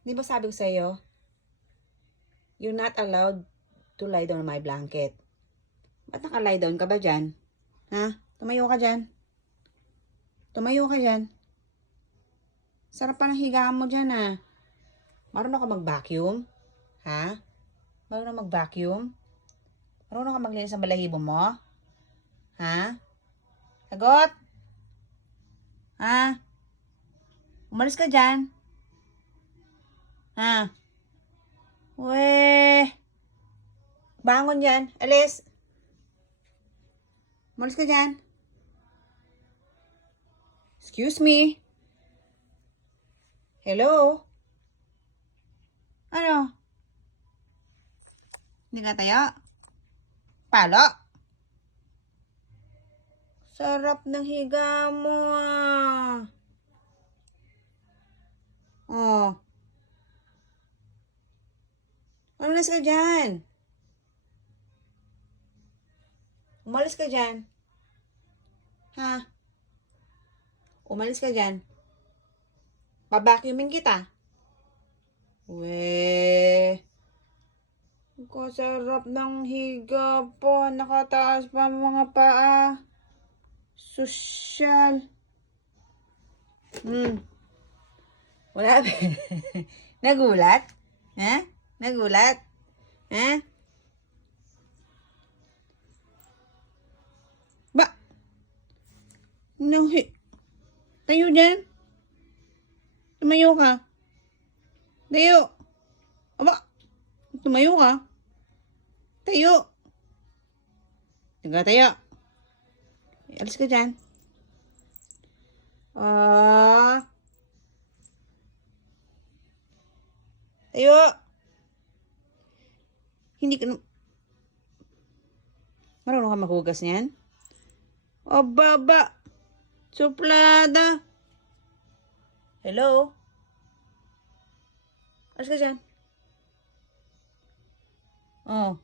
Di ba sabi ko sa'yo, you're not allowed to lie down on my blanket. Ba't naka-lie down ka ba dyan? Ha? Tumayo ka dyan. Tumayo ka dyan. Sarap pa ng higaan mo dyan, ah. Marunong ka mag-vacuum? Ha? Marunong mag-vacuum? Marunong ka maglinis ng balahibo mo? Ha? Sagot? Ha? Umalis ka dyan. Ha? Weh. Bangon dyan. Alis. Umalis ka dyan. Excuse me. Hello? Ano? Hindi ka tayo? Palo? Sarap ng higa mo, ah. Oh. Umalis ka dyan. Umalis ka dyan. Ha? Umalis ka dyan. Babacuumin kita. Weh. Kasarap ng higa po. Nakataas pa ang mga paa. Sosyal. Wala ba? Nagulat? Ha? Nagulat? Ha? Ba? No, tayo dyan. Tumayo ka. Tayo. Aba, tumayo ka. Tayo. Tayo. Alis ka dyan. Tayo. Hindi ka marunong ka maghugas niyan? O baba. Suplada. Hello? Alis ka dyan. Oh.